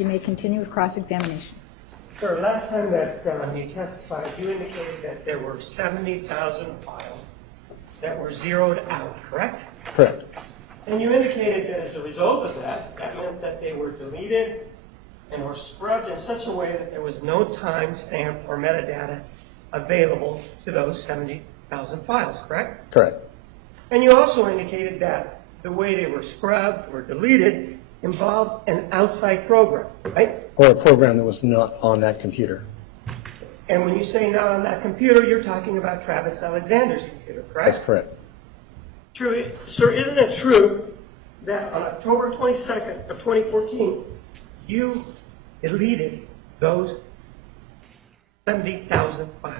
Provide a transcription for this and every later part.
You may continue with cross-examination. Sir, last time that you testified, you indicated that there were 70,000 files that were zeroed out, correct? Correct. And you indicated that as a result of that, that meant that they were deleted and were scrubbed in such a way that there was no timestamp or metadata available to those 70,000 files, correct? Correct. And you also indicated that the way they were scrubbed or deleted involved an outside program, right? Or a program that was not on that computer. And when you say not on that computer, you're talking about Travis Alexander's computer, correct? That's correct. True, sir, isn't it true that on October 22nd of 2014, you deleted those 70,000 files?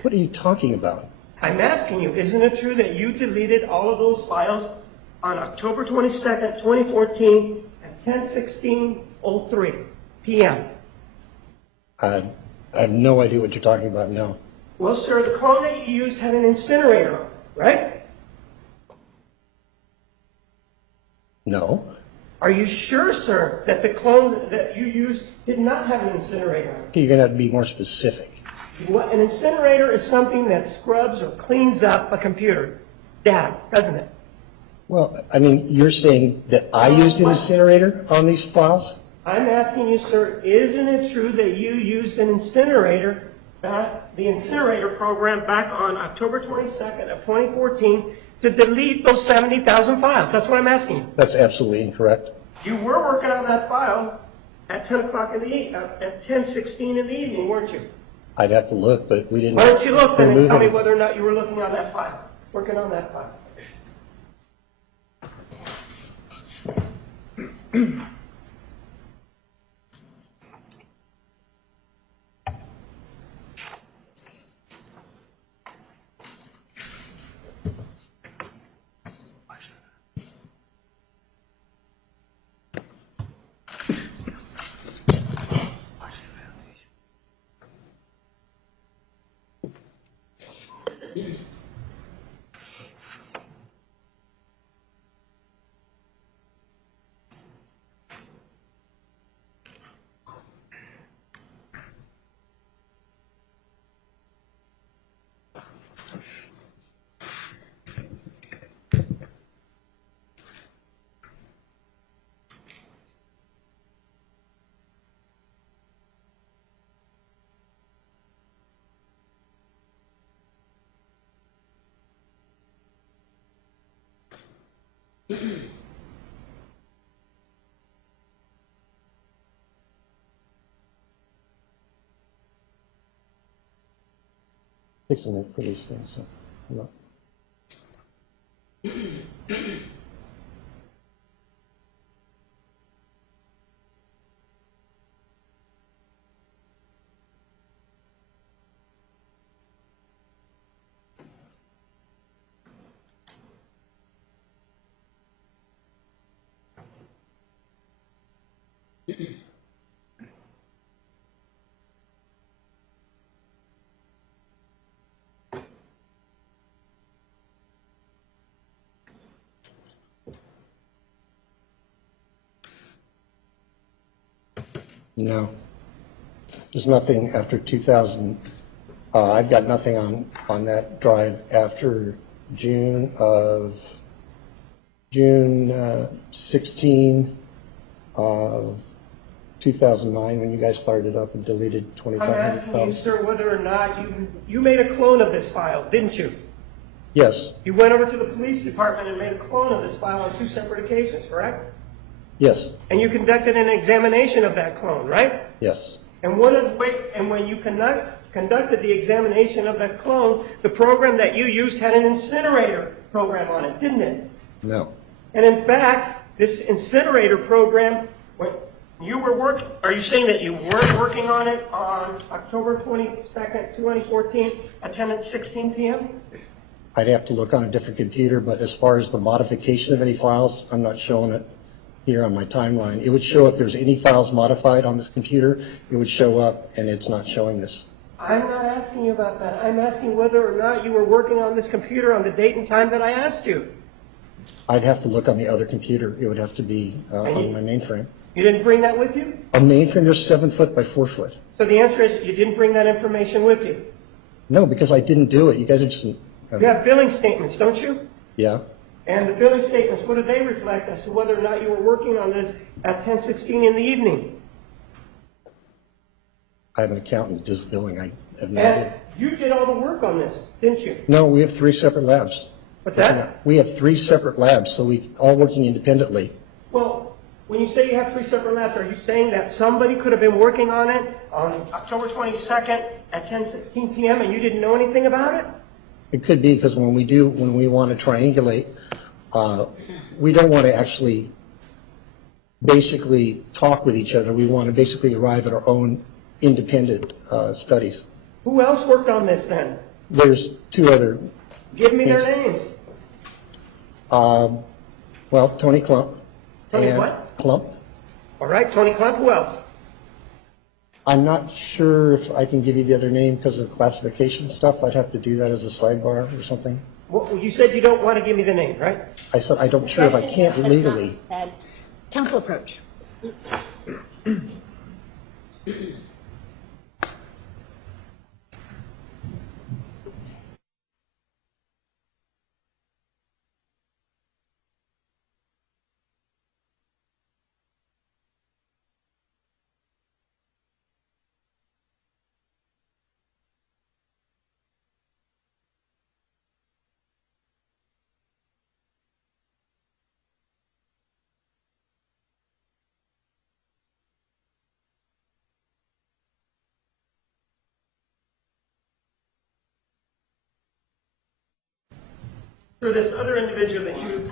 What are you talking about? I'm asking you, isn't it true that you deleted all of those files on October 22nd, 2014 at 10:16:03 p.m.? I have no idea what you're talking about now. Well, sir, the clone that you used had an incinerator on it, right? No. Are you sure, sir, that the clone that you used did not have an incinerator on it? Okay, you're going to have to be more specific. An incinerator is something that scrubs or cleans up a computer data, doesn't it? Well, I mean, you're saying that I used an incinerator on these files? I'm asking you, sir, isn't it true that you used an incinerator, the incinerator program back on October 22nd of 2014 to delete those 70,000 files? That's what I'm asking you. That's absolutely incorrect. You were working on that file at 10 o'clock in the evening, at 10:16 in the evening, weren't you? I'd have to look, but we didn't. Why don't you look then and tell me remove whether or not you were looking on that file, working on that file? Takes a minute for these things. So, hold on. No. There's nothing after 2000. I've got nothing on that drive after June 16 of 2009 when you guys fired it up and deleted I'm 2,500 asking you, files. sir, whether or not you made a clone of this file, didn't you? Yes. You went over to the police department and made a clone of this file on 2 separate occasions, correct? Yes. And you conducted an examination of that clone, right? Yes. And when you conducted the examination of that clone, the program that you used had an incinerator program on it, didn't it? No. And in fact, this incinerator program, when you were working, are you saying that you weren't working on it on October 22nd, 2014 at 10:16 p.m.? I'd have to look on a different computer, but as far as the modification of any files, I'm not showing it here on my timeline. It would show if there's any files modified on this computer, it would show up, and it's not showing this. I'm not asking you about that. I'm asking whether or not you were working on this computer on the date and time that I asked you. I'd have to look on the other computer. It would have to be on my mainframe. You didn't bring that with you? A mainframe, there's 7 foot by 4 foot. So the answer is you didn't bring that information with you. No, because I didn't do it. You guys are just, You have billing statements, don't you? yeah. And the billing statements, what do they reflect as to whether or not you were working on this at 10:16 in the evening? I have an accountant that does billing. I have no And idea. you did all the work on this, didn't you? No, we have 3 separate labs. What's that? We have 3 separate labs, so we all working independently. Well, when you say you have 3 separate labs, are you saying that somebody could have been working on it on October 22nd at 10:16 p.m. and you didn't know anything about it? It could be because when we want to triangulate, we don't want to actually basically talk with each other. We want to basically arrive at our own independent studies. Who else worked on this then? There's 2 other, Give me their names. well, Tony Klump. Tony and what? Klump. All right, Tony Klump, who else? I'm not sure if I can give you the other name because of classification stuff. I'd have to do that as a sidebar or something. Well, you said you don't want to give me the name, right? I said I don't sure if I can't That's not legally. said. Council approach. For this other individual that you...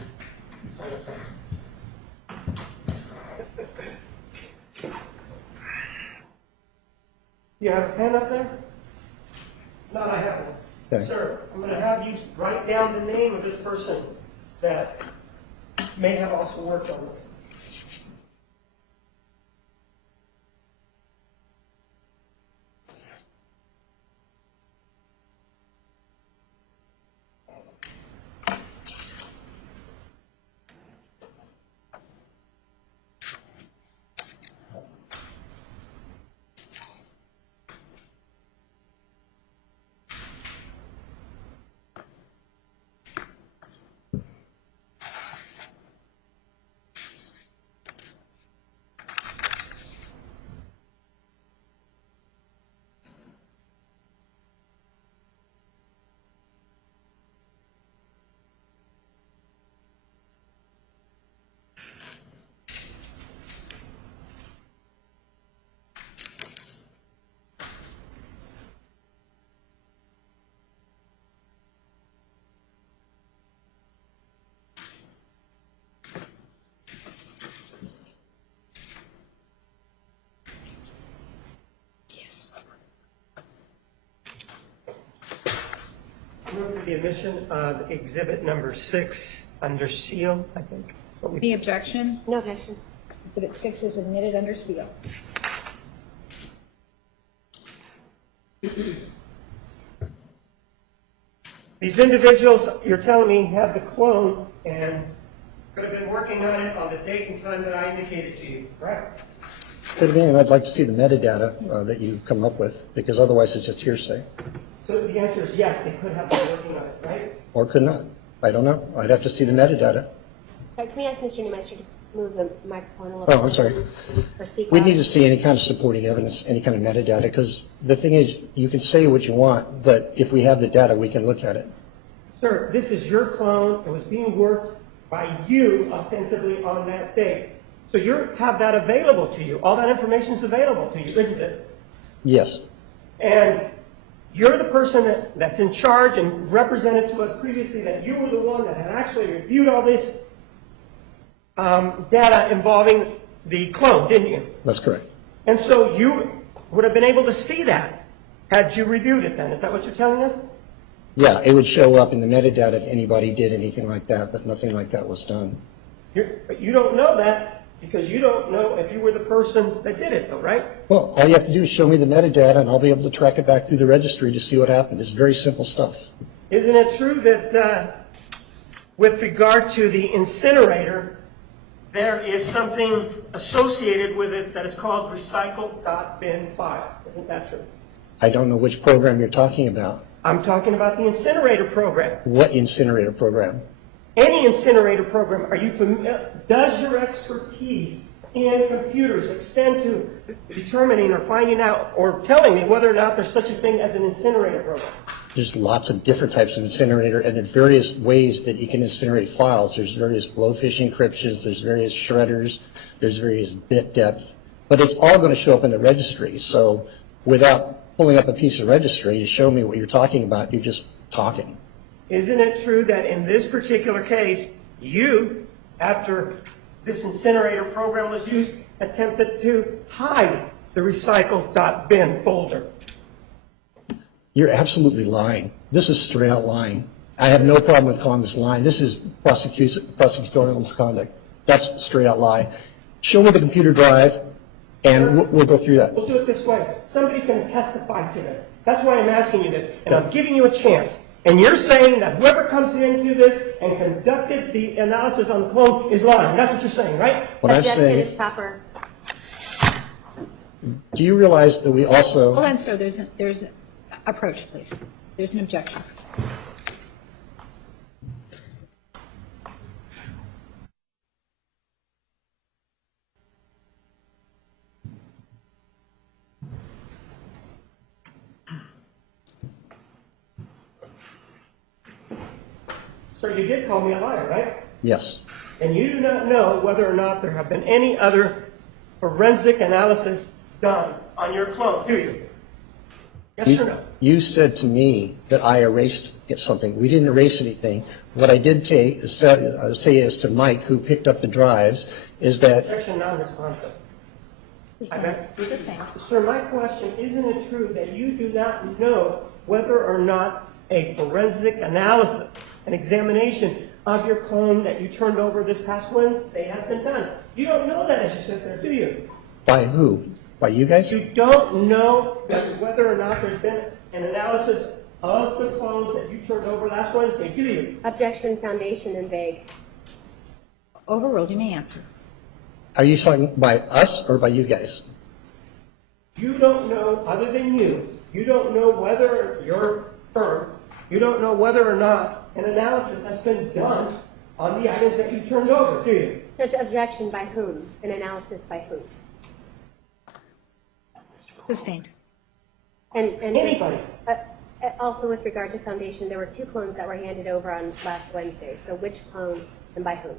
You have a pen up there? No, I have one. Okay. Sir, I'm going to have you write down the name of this person that may have also worked on this. Move for the admission of exhibit number 6 under seal, I think. Any objection? No objection. Exhibit 6 is admitted under seal. These individuals, you're telling me, have the clone and could have been working on it on the date and time that I indicated to you, correct? Could have been. I'd like to see the metadata that you've come up with because otherwise it's just hearsay. So the answer is yes, they could have been working on it, right? Or could not. I don't know. I'd have to see the metadata. Sorry, can we ask Mr. Newmeister to move the microphone a little Oh, I'm sorry. or speak We loud? need to see any kind of supporting evidence, any kind of metadata, because the thing is, you can say what you want, but if we have the data, we can look at it. Sir, this is your clone. It was being worked by you ostensibly on that date. So you have that available to you. All that information is available to you, isn't it? Yes. And you're the person that's in charge and represented to us previously that you were the one that had actually reviewed all this data involving the clone, didn't you? That's correct. And so you would have been able to see that had you reviewed it then. Is that what you're telling us? Yeah, it would show up in the metadata if anybody did anything like that, but nothing like that was done. But you don't know that because you don't know if you were the person that did it, though, right? Well, all you have to do is show me the metadata, and I'll be able to track it back through the registry to see what happened. It's very simple stuff. Isn't it true that with regard to the incinerator, there is something associated with it that is called recycle.bin file. Isn't that true? I don't know which program you're talking about. I'm talking about the incinerator program. What incinerator program? Any incinerator program, are you familiar? Does your expertise in computers extend to determining or finding out or telling me whether or not there's such a thing as an incinerator program? There's lots of different types of incinerator, and there's various ways that you can incinerate files. There's various blowfish encryptions, there's various shredders, there's various bit depth, but it's all going to show up in the registry. So without pulling up a piece of registry to show me what you're talking about, you're just talking. Isn't it true that in this particular case, you, after this incinerator program was used, attempted to hide the recycle.bin folder? You're absolutely lying. This is straight out lying. I have no problem with calling this lying. This is prosecutorial misconduct. That's straight out lie. Show me the computer drive, and we'll go through that. We'll do it this way. Somebody's going to testify to this. That's why I'm asking you this, and I'm giving you a chance. And you're saying that whoever comes into this and conducted the analysis on the clone is lying. That's what you're saying, right? What I'm Objection saying, is proper. do you realize that we also... Hold on, sir. There's an approach, please. There's an objection. Sir, you did call me a liar, right? Yes. And you do not know whether or not there have been any other forensic analysis done on your clone, do you? Yes or no? You said to me that I erased something. We didn't erase anything. What I did say is to Mike, who picked up the drives, is that... Objection non-responsive. Sustained. Sir, my question, isn't it true that you do not know whether or not a forensic analysis, an examination of your clone that you turned over this past Wednesday has been done? You don't know that as you sit there, do you? By who? By you guys? You don't know whether or not there's been an analysis of the clones that you turned over last Wednesday, do you? Objection, foundation, and vague. Overruled. You may answer. Are you talking by us or by you guys? You don't know, other than you don't know whether your firm, you don't know whether or not an analysis has been done on the items that you turned over, do you? Judge, objection by whom? An analysis by whom? Sustained. And Anybody. Also with regard to foundation, there were 2 clones that were handed over on last Wednesday. So which clone and by whom?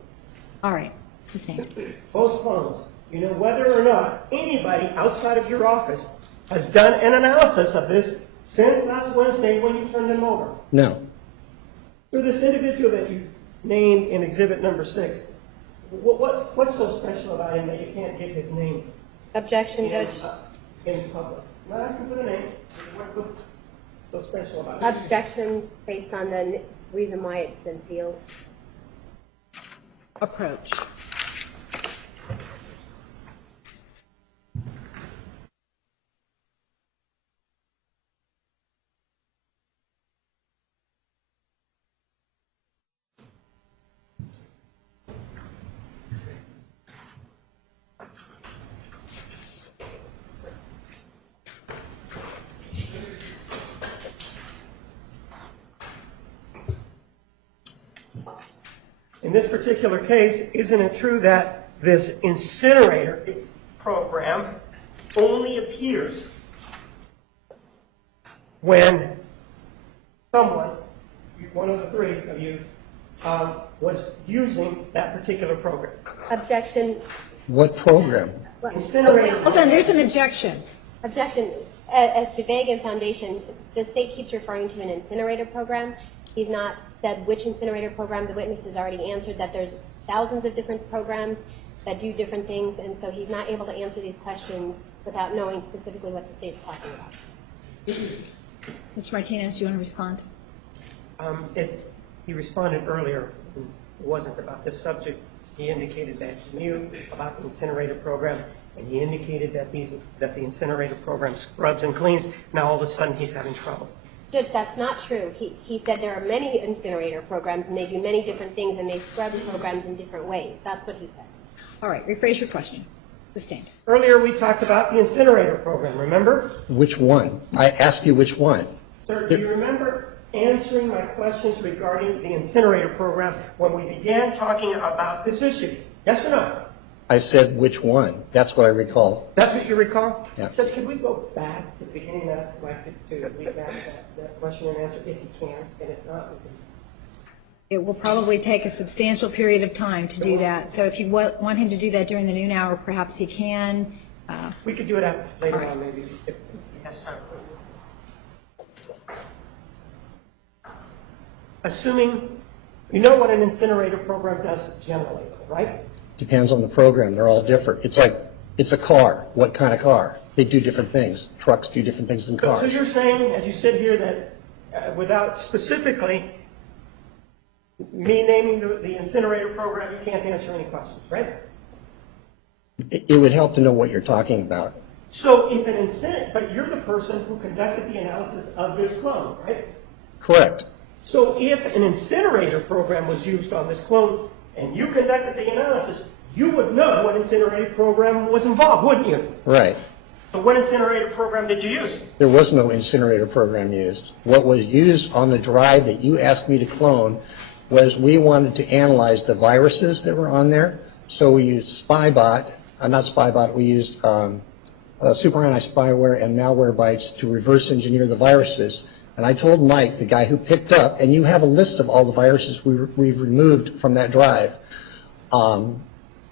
All right. Sustained. Both clones. You know whether or not anybody outside of your office has done an analysis of this since last Wednesday when you turned them over. No. For this individual that you named in exhibit number 6, what's so special about him that you can't give his name Objection, Judge. in public? I'm not asking for the name. What's so special about it? Objection based on the reason why it's been sealed. Approach. In this particular case, isn't it true that this incinerator program only appears when someone, one of the 3 of you, was using that particular program? Objection. What program? Incinerator. Hold on. There's an objection. Objection. As to vague and foundation, the state keeps referring to an incinerator program. He's not said which incinerator program. The witness has already answered that there's thousands of different programs that do different things, and so he's not able to answer these questions without knowing specifically what the state's talking about. Mr. Martinez, do you want to respond? He responded earlier. It wasn't about this subject. He indicated that he knew about the incinerator program, and he indicated that the incinerator program scrubs and cleans. Now all of a sudden he's having trouble. Judge, that's not true. He said there are many incinerator programs, and they do many different things, and they scrub programs in different ways. That's what he said. All right, rephrase your question. Sustained. Earlier, we talked about the incinerator program, remember? Which one? I asked you which one. Sir, do you remember answering my questions regarding the incinerator program when we began talking about this issue? Yes or no? I said which one. That's what I recall. That's what you recall? Yeah. Judge, could we go back to the beginning and ask Mike to read back that question and answer if he can, and if not, we can. It will probably take a substantial period of time to do that. So if you want him to do that during the noon hour, perhaps he can. We could do it later All right. on, maybe, if he has time. Assuming, you know what an incinerator program does generally, right? Depends on the program. They're all different. It's like, it's a car. What kind of car? They do different things. Trucks do different things than So cars. you're saying, as you said here, that without specifically me naming the incinerator program, you can't answer any questions, right? It would help to know what you're talking about. So if an incinerator, but you're the person who conducted the analysis of this clone, right? Correct. So if an incinerator program was used on this clone and you conducted the analysis, you would know what incinerator program was involved, wouldn't you? Right. So what incinerator program did you use? There was no incinerator program used. What was used on the drive that you asked me to clone was we wanted to analyze the viruses that were on there. So we used Spybot, not Spybot, we used super anti-spyware and malware bytes to reverse engineer the viruses. And I told Mike, the guy who picked up, and you have a list of all the viruses we've removed from that drive.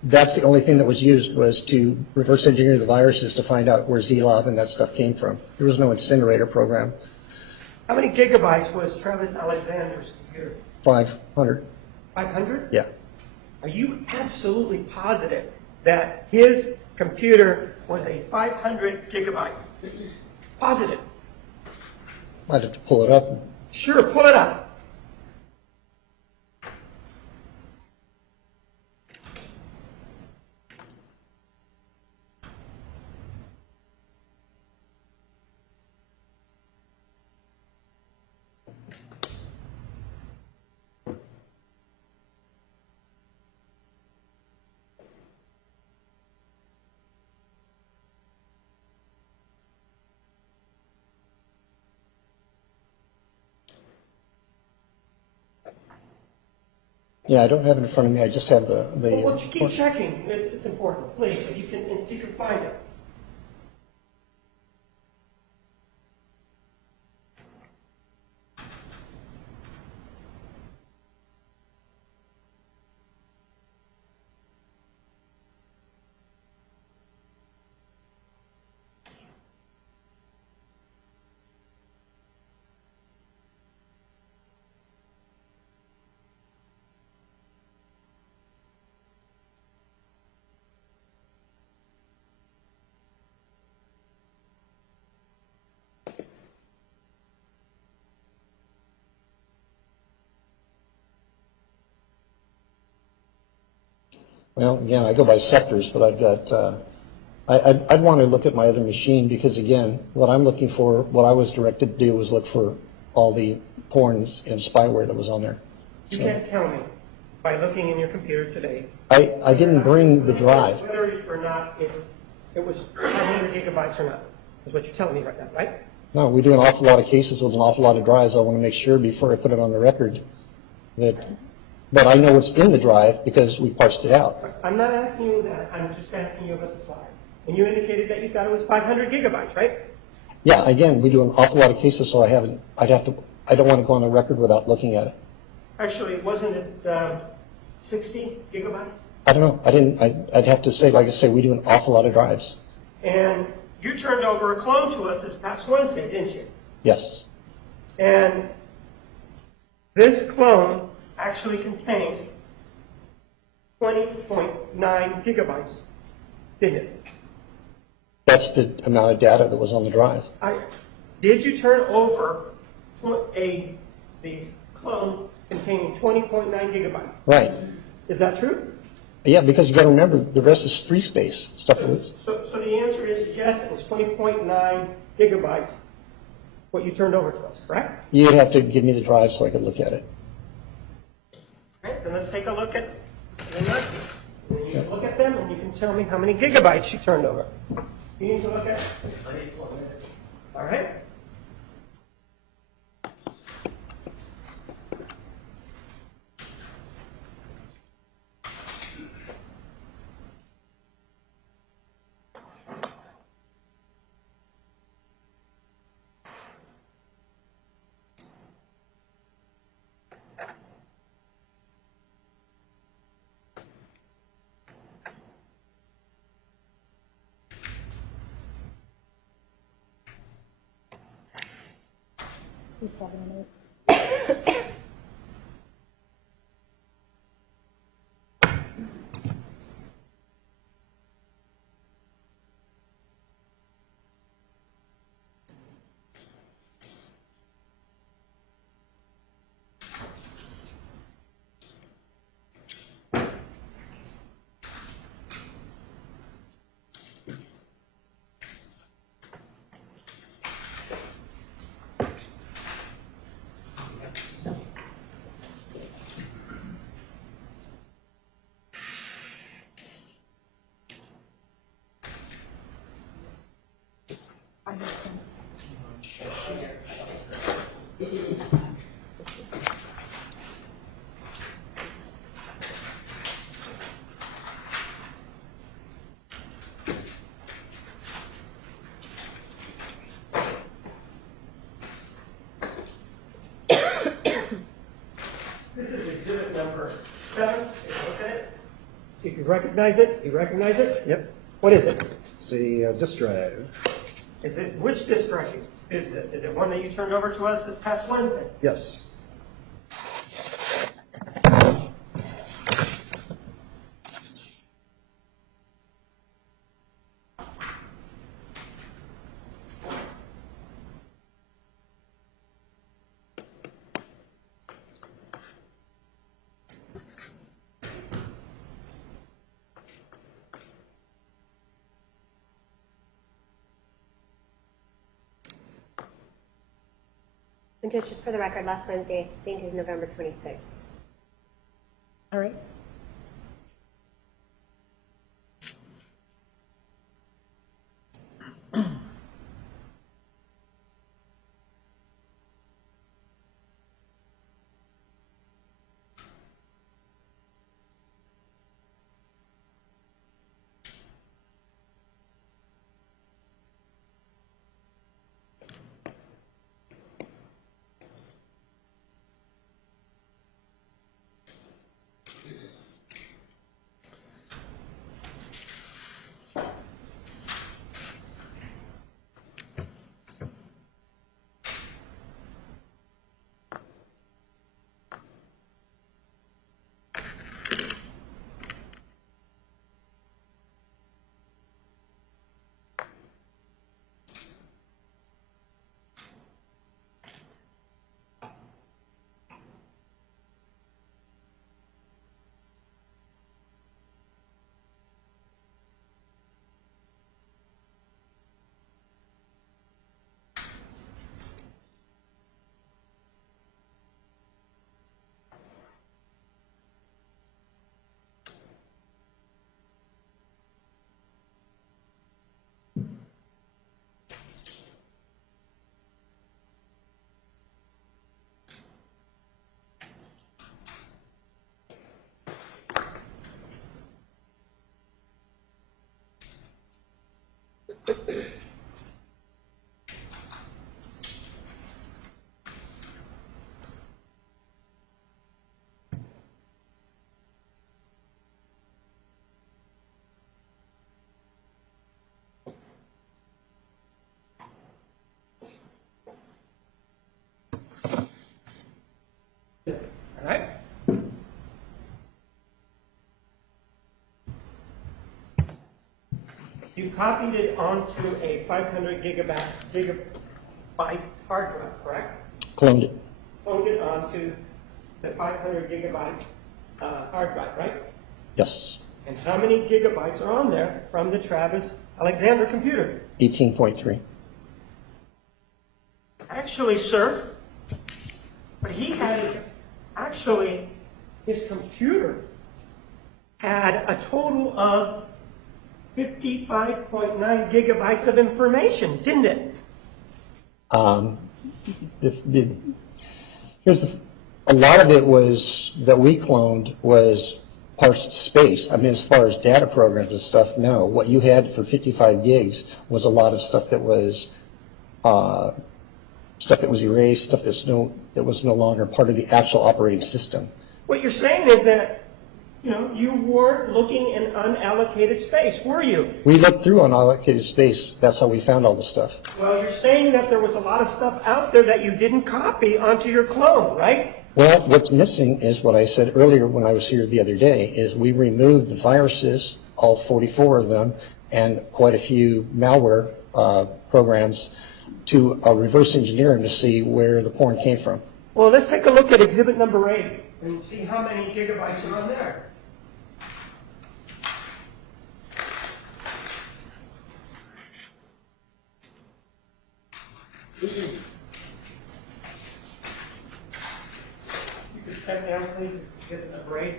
That's the only thing that was used, was to reverse engineer the viruses to find out where Zlob and that stuff came from. There was no incinerator program. How many gigabytes was Travis Alexander's computer? 500. 500? Yeah. Are you absolutely positive that his computer was a 500 gigabyte? Positive? I'd have to pull it up. Sure, pull it up. Yeah, I don't have it in front of me. I just have the. Well, keep checking. It's important, please, if you can find it. Well, again, I go by sectors, but I've got, I'd want to look at my other machine because, again, what I'm looking for, what I was directed to do was look for all the porns and spyware that was on there. You can't tell me by looking in your computer today. I didn't bring the drive. Whether or not it was 500 gigabytes or not, is what you're telling me right now, right? No, we do an awful lot of cases with an awful lot of drives. I want to make sure before I put it on the record that, but I know what's in the drive because we parsed it out. I'm not asking you that. I'm just asking you about the size. And you indicated that you thought it was 500 gigabytes, right? Yeah, again, we do an awful lot of cases, so I don't want to go on the record without looking at it. Actually, wasn't it 60 gigabytes? I don't know. I'd have to say, like I say, we do an awful lot of drives. And you turned over a clone to us this past Wednesday, didn't you? Yes. And this clone actually contained 20.9 gigabytes, didn't it? That's the amount of data that was on the drive. Did you turn over the clone containing 20.9 gigabytes? Right. Is that true? Yeah, because you got to remember, the rest is free space stuff. So the answer is yes, it was 20.9 gigabytes, what you turned over to us, correct? You'd have to give me the drive so I could look at it. All right, then let's take a look at the numbers. When you look at them, can tell me how many gigabytes you turned over. You need to look at it? All right. He's 7 and 8. I have some. This is exhibit number 7. Take a look at it. See if you recognize it. You recognize it? Yep. What is it? It's the disk drive. Is it which disk drive is it? Is it one that you turned over to us this past Wednesday? Yes. And just for the record, last Wednesday, I think, is November 26th. All right. All right. You copied it onto a 500 gigabyte hard drive, correct? Cloned it. Cloned it onto the 500 gigabyte hard drive, right? Yes. And how many gigabytes are on there from the Travis Alexander computer? 18.3. Actually, sir, but he had, actually, his computer had a total of 55.9 gigabytes of information, didn't it? A lot of it was, that we cloned was parts of space. I mean, as far as data programs and stuff, no. What you had for 55 gigs was a lot of stuff that was erased, stuff that was no longer part of the actual operating system. What you're saying is that, you weren't looking in unallocated space, were you? We looked through unallocated space. That's how we found all the stuff. Well, you're saying that there was a lot of stuff out there that you didn't copy onto your clone, right? Well, what's missing is what I said earlier when I was here the other day, is we removed the viruses, all 44 of them, and quite a few malware programs to reverse engineer them to see where the porn came from. Well, let's take a look at exhibit number 8 and see how many gigabytes are on there. You could step down, please, exhibit number 8.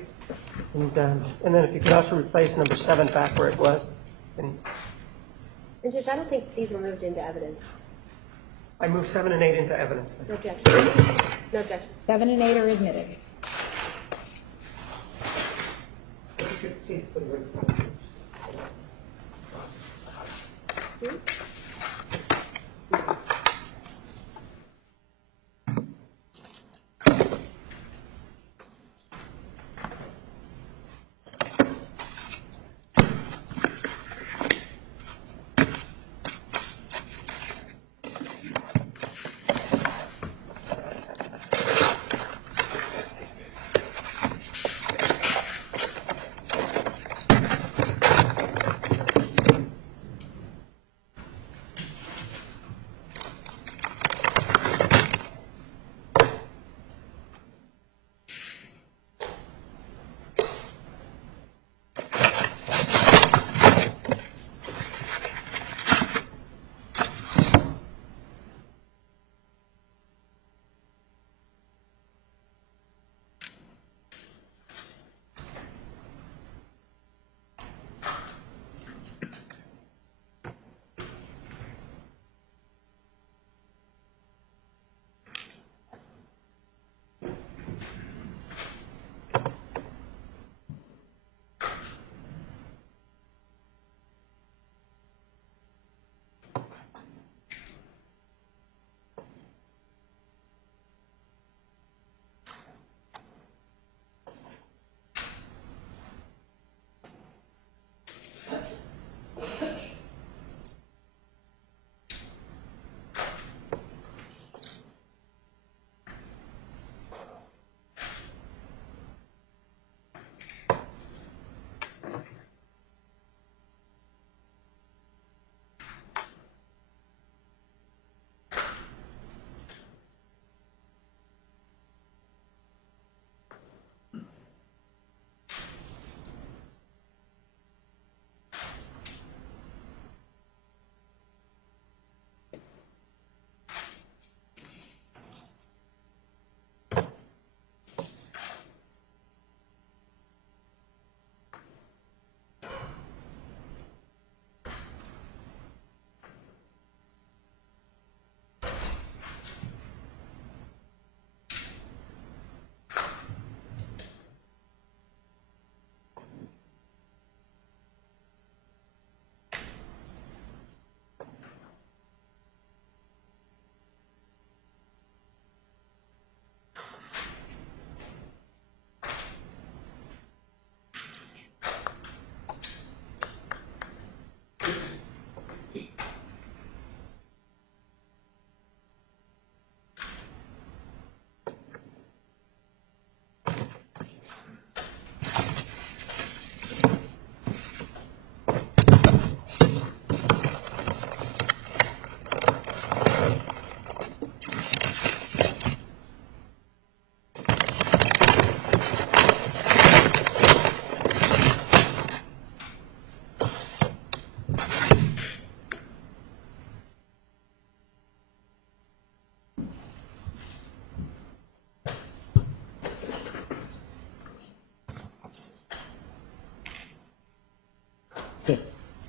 And then if you could also replace number 7 back where it was. And Judge, I don't think these were moved into evidence. I moved 7 and 8 into evidence then. No objection. No objection. 7 and 8 are admitted. If you could please put it right side.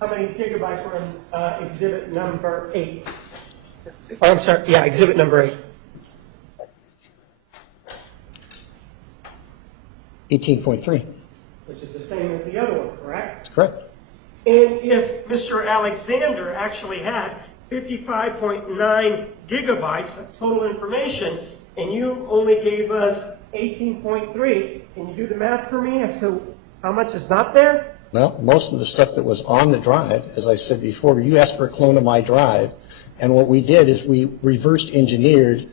how many gigabytes were in exhibit number 8? Oh, I'm sorry, yeah, exhibit number 8. 18.3. Which is the same as the other one, correct? That's correct. And if Mr. Alexander actually had 55.9 gigabytes of total information, and you only gave us 18.3, can you do the math for me as to how much is not there? Well, most of the stuff that was on the drive, as I said before, you asked for a clone of my drive, and what we did is we reverse engineered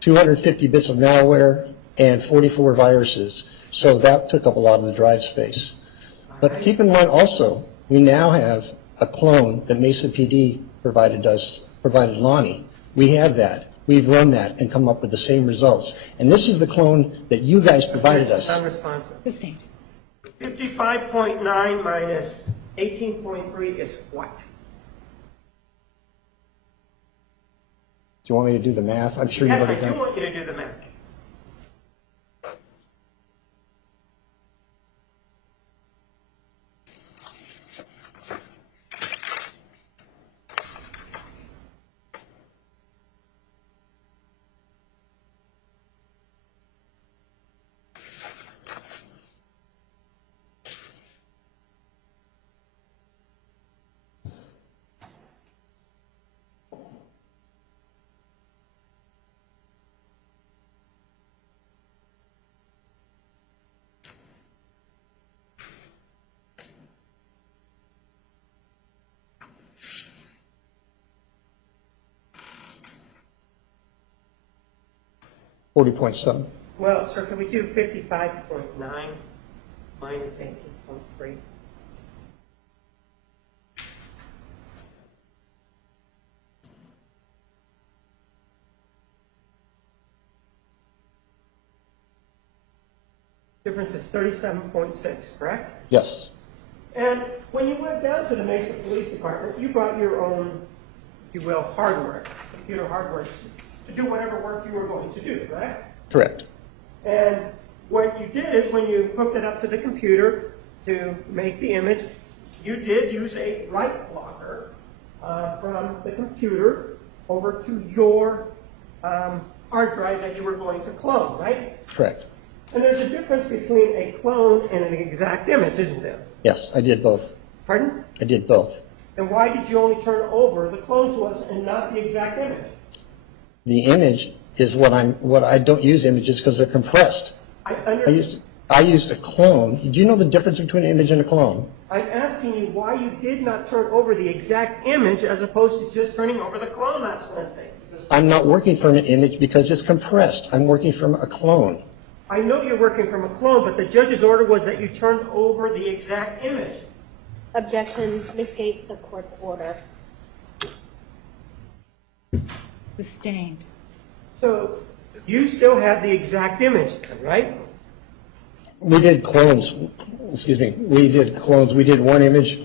250 bits of malware and 44 viruses. So that took up a lot of the drive space. But keep in mind also, we now have a clone that Mesa PD provided Lonnie. We have that. We've run that and come up with the same results. And this is the clone that you guys provided us. Unresponsive. Sustained. 55.9 minus 18.3 is what? Do you want me to do the math? I'm sure you've Yes, I already do done. want you to do the math. $40.7. Well, sir, can we do 55.9 minus 18.3? Difference is 37.6, correct? Yes. And when you went down to the Mesa Police Department, you brought your own, if you will, hardware, computer hardware, to do whatever work you were going to do, correct? Correct. And what you did is when you hooked it up to the computer to make the image, you did use a write blocker from the computer over to your hard drive that you were going to clone, right? Correct. And there's a difference between a clone and an exact image, isn't there? Yes, I did both. Pardon? I did both. And why did you only turn over the clone to us and not the exact image? The image is what I don't use images because they're compressed. I used a clone. Do you know the difference between an image and a clone? I'm asking you why you did not turn over the exact image as opposed to just turning over the clone last Wednesday. I'm not working from an image because it's compressed. I'm working from a clone. I know you're working from a clone, but the judge's order was that you turned over the exact image. Objection misstates the court's order. Sustained. So you still have the exact image, right? We did clones. Excuse me. We did clones. We did one image,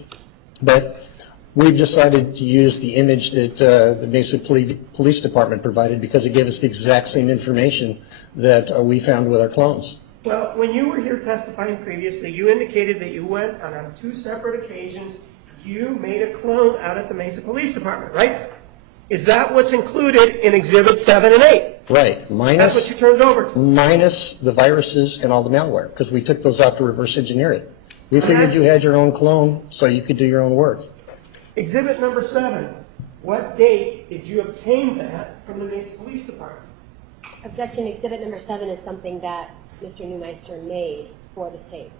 but we decided to use the image that the Mesa Police Department provided because it gave us the exact same information that we found with our clones. Well, when you were here testifying previously, you indicated that you went on 2 separate occasions, you made a clone out at the Mesa Police Department, right? Is that what's included in Exhibits 7 and 8? Right. That's what you turned over to. Minus the viruses and all the malware because we took those out to reverse engineer it. We figured you had your own clone so you could do your own work. Exhibit number 7, what date did you obtain that from the Mesa Police Department? Objection, exhibit number 7 is something that Mr. Neumeister made for the state.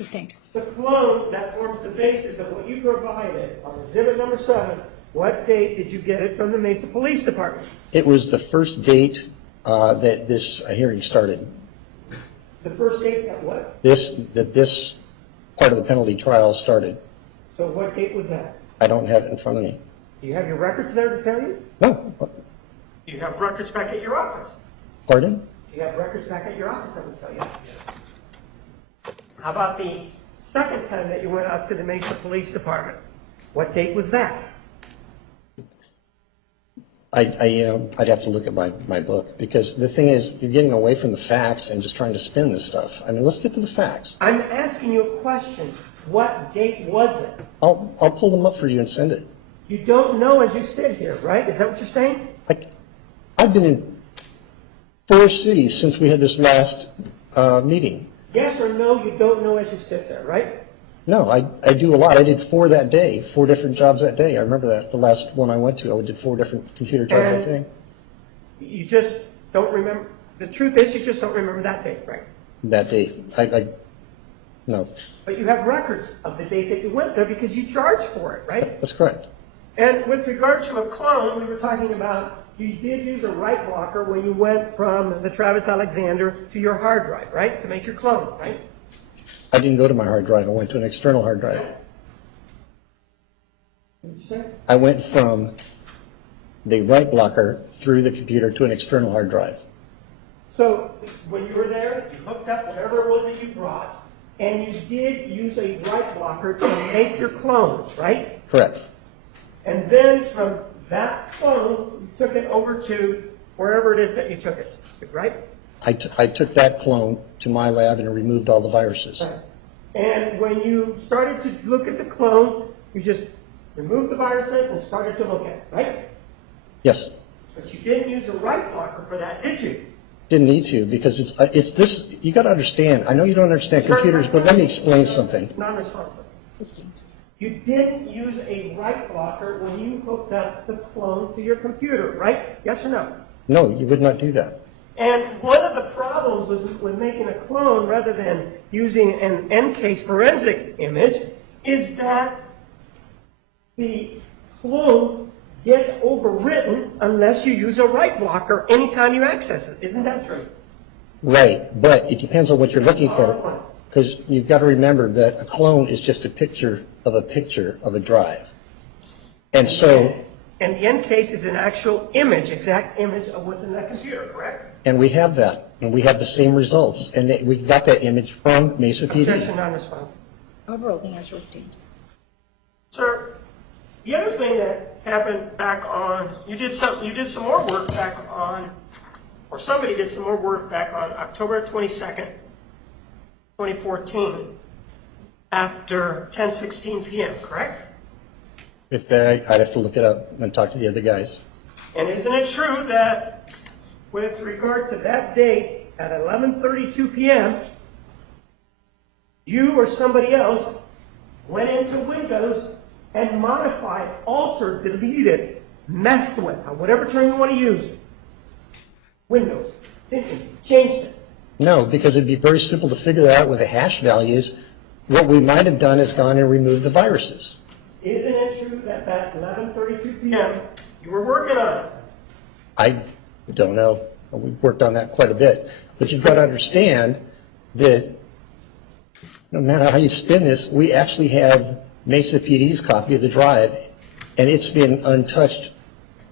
Sustained. The clone that forms the basis of what you provided on exhibit number 7, what date did you get it from the Mesa Police Department? It was the first date that this hearing started. The first date that what? This part of the penalty trial started. So what date was that? I don't have it in front of me. Do you have your records there to tell you? No. Do you have records back at your office? Pardon? Do you have records back at your office that would tell you? How about the second time that you went out to the Mesa Police Department? What date was that? I'd have to look at my book, because the thing is, you're getting away from the facts and just trying to spin this stuff. I mean, let's get to the facts. I'm asking you a question. What date was it? I'll pull them up for you and send it. You don't know as you sit here, right? Is that what you're saying? I've been in 4 cities since we had this last meeting. Yes or no, you don't know as you sit there, right? No, I do a lot. I did 4 that day, 4 different jobs that day. I remember that. The last one I went to, I did 4 different computer jobs that day. You just don't remember. The truth is, you just don't remember that date, right? That date. No. But you have records of the date that you went there because you charged for it, right? That's correct. And with regard to a clone, we were talking about you did use a write blocker when you went from the Travis Alexander to your hard drive, right? To make your clone, right? I didn't go to my hard drive. I went to an external hard drive. What did you say? I went from the write blocker through the computer to an external hard drive. So when you were there, you hooked up whatever it was that you brought, and you did use a write blocker to make your clone, right? Correct. And then from that clone, you took it over to wherever it is that you took it, right? I took that clone to my lab and removed all the viruses. Right. And when you started to look at the clone, you just removed the viruses and started to look at it, right? Yes. But you didn't use a write blocker for that, did you? Didn't need to, because it's this. You got to understand. I know you don't understand computers, but let me explain something. Non-responsive. You didn't use a write blocker when you hooked up the clone to your computer, right? Yes or no? No, you would not do that. And one of the problems with making a clone rather than using an EnCase forensic image is that the clone gets overwritten unless you use a write blocker anytime you access it. Isn't that true? Right, but it depends on what you're looking for, because you've got to remember that a clone is just a picture of a drive. And so... And the EnCase is an actual image, exact image of what's in that computer, correct? And we have that, and we have the same results, and we got that image from Mesa PD. Objection, non-responsive. Overruling as rule stand. Sir, the other thing that happened back on, you did some more work back on, or somebody did some more work back on October 22nd, 2014, after 10:16 p.m., correct? I'd have to look it up and talk to the other guys. And isn't it true that with regard to that date at 11:32 p.m., you or somebody else went into Windows and modified, altered, deleted, messed with, whatever term you want to use, Windows, didn't you? Changed it. No, because it'd be very simple to figure that out with the hash values. What we might have done is gone and removed the viruses. Isn't it true that at 11:32 p.m. you were working on it? I don't know. We've worked on that quite a bit. But you've got to understand that no matter how you spin this, we actually have Mesa PD's copy of the drive, and it's been untouched,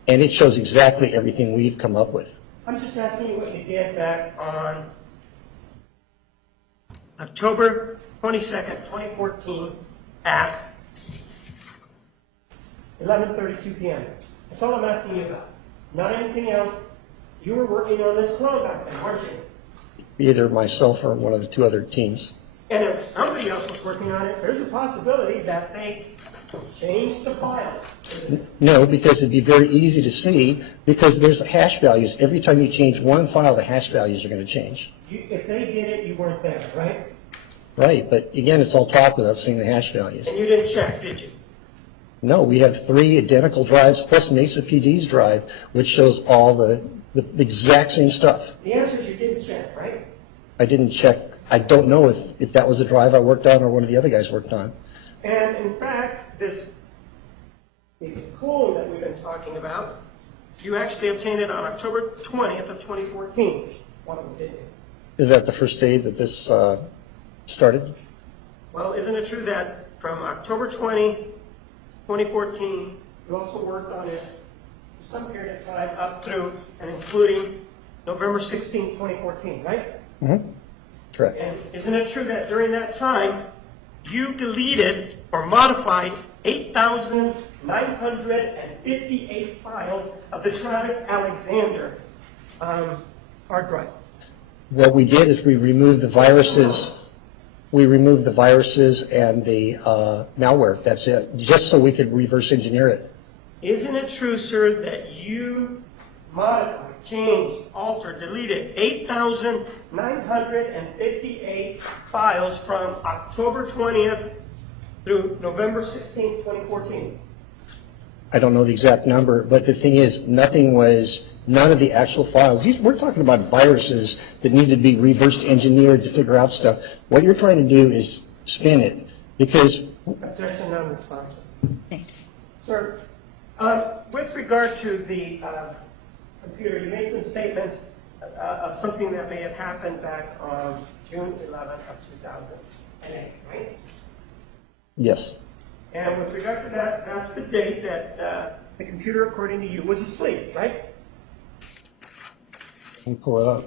and it shows exactly everything we've come up with. I'm just asking you what you did back on October 22nd, 2014 at 11:32 p.m. That's all I'm asking you about. Not anything else. You were working on this clone back then, weren't you? Either myself or one of the 2 other teams. And if somebody else was working on it, there's a possibility that they changed the files. No, because it'd be very easy to see, because there's hash values. Every time you change one file, the hash values are going to change. If they did it, you weren't there, right? Right, but again, it's all talk without seeing the hash values. And you didn't check, did you? No, we have 3 identical drives plus Mesa PD's drive, which shows all the exact same stuff. The answer is you didn't check, right? I didn't check. I don't know if that was a drive I worked on or one of the other guys worked on. And in fact, this clone that we've been talking about, you actually obtained it on October 20th of 2014. One of them did it. Is that the first day that this started? Well, isn't it true that from October 20, 2014, you also worked on it for some period of time up through and including November 16, 2014, right? Mm-hmm. Correct. And isn't it true that during that time, you deleted or modified 8,000 958 files of the Travis Alexander hard drive. What we did is we removed the viruses. We removed the viruses and the malware. That's it, just so we could reverse engineer it. Isn't it true, sir, that you modified, changed, altered, deleted 8,958 files from October 20th through November 16th, 2014? I don't know the exact number, but the thing is, none of the actual files. We're talking about viruses that need to be reverse engineered to figure out stuff. What you're trying to do is spin it, because Objection non-responsive. Thank you. Sir, with regard to the computer, you made some statements of something that may have happened back on June 11th of 2008, right? yes, And with regard to that, that's the date that the computer, according to you, was asleep, right? let me pull it up.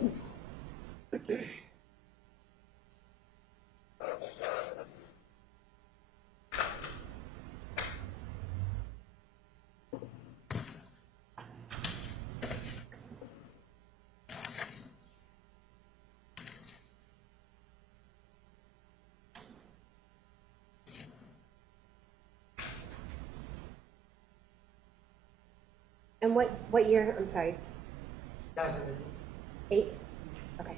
And what year, I'm sorry, 2008. 8? Okay.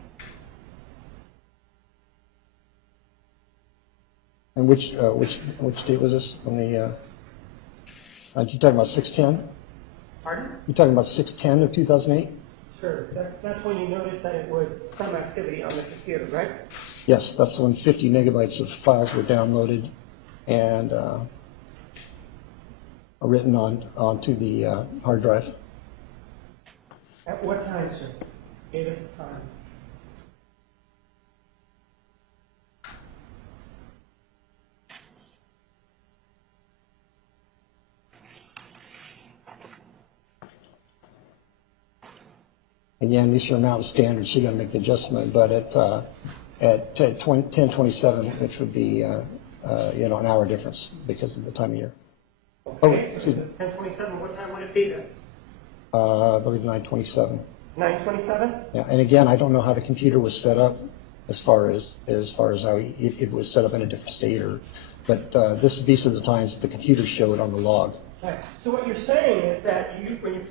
And which date was this? On the you talking about 6/10? Pardon? You talking about 6/10 of 2008? Sure. That's when you noticed that it was some activity on the computer, right? Yes, that's when 50 megabytes of files were downloaded and written onto the hard drive. At what time, sir? Give us a time. Again, these are mountain standards, so you got to make the adjustment. But at 10:27, which would be an hour difference because of the time of year. Okay, so excuse it's at 10:27. What time would it be then? I believe 9:27. 9:27? Yeah, and again, I don't know how the computer was set up as far as how if it was set up in a different state but these are the times the computer showed on the log. Right. So what you're saying is that when you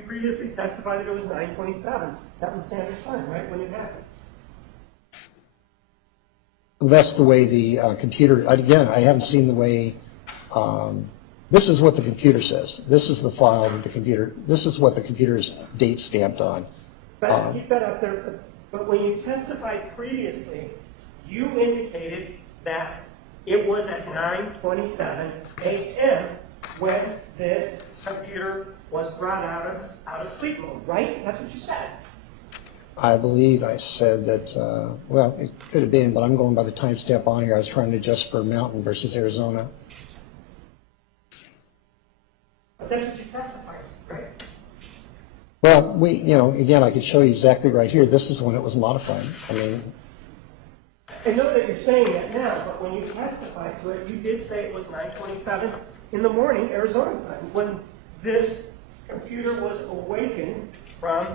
previously testified that it was 9:27. That was standard time, right, when it happened? Well, that's the way the computer, again, I haven't seen the way, this is what the computer says. This is the file that this is what the computer's date stamped on. But keep that up there. But when you testified previously, you indicated that it was at 9:27 a.m. when this computer was brought out of sleep mode, right? That's what you said. I believe I said that, well, it could have been, but I'm going by the timestamp on here. I was trying to adjust for Mountain versus Arizona. But that's what you testified to, right? Well, again, I could show you exactly right here. This is when it was modified. I mean, I know that you're saying that now, but when you testified to it, you did say it was 9:27 in the morning, Arizona time, when this computer was awakened from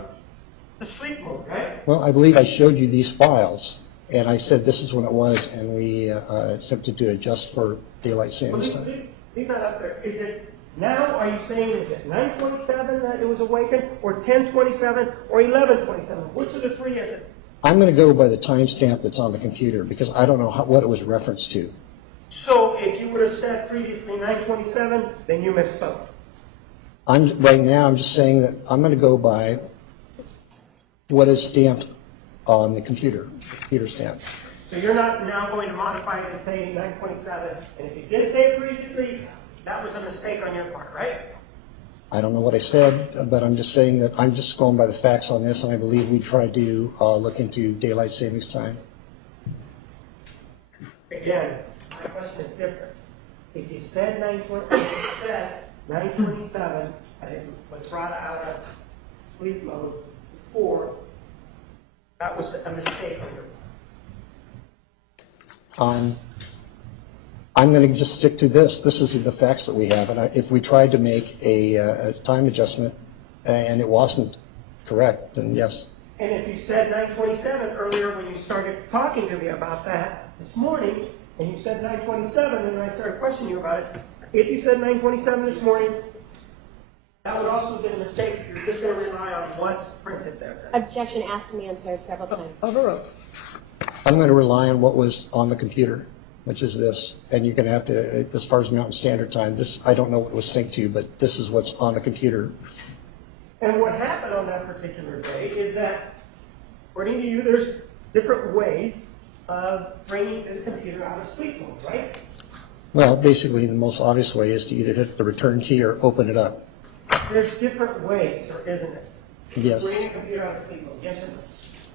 the sleep mode, right? well, I believe I showed you these files, and I said this is when it was, and we attempted to adjust for daylight savings Well, time. leave that up there. Is it now, are you saying, is it 9:27 that it was awakened, or 10:27, or 11:27? Which of the three is it? I'm going to go by the timestamp that's on the computer because I don't know what it was referenced to. So if you would have said previously 9:27, then you misspoke. Right now, I'm just saying that I'm going to go by what is stamped on the computer stamp. So you're not now going to modify it and say 9:27, and if you did say it previously, that was a mistake on your part, right? I don't know what I said, but I'm just saying that I'm just going by the facts on this, and I believe we tried to look into daylight savings time. Again, my question is different. If you said 9:27, and it was brought out of sleep mode before, that was a mistake on your part. I'm going to just stick to this. This is the facts that we have. And if we tried to make a time adjustment and it wasn't correct, then yes. And if you said 9:27 earlier when you started talking to me about that this morning, and you said 9:27 and I started questioning you about it, if you said 9:27 this morning, that would also have been a mistake. You're just going to rely on what's printed there. Objection asked and answered several times. Overruled. I'm going to rely on what was on the computer, which is this. And you're going to have to, as far as Mountain Standard Time, this, I don't know what was synced to, but this is what's on the computer. And what happened on that particular day is that, according to you, there's different ways of bringing this computer out of sleep mode, right? Well, basically, the most obvious way is to either hit the return key or open it up. There's different ways, or isn't it? Yes. Bringing a computer out of sleep mode, yes or no?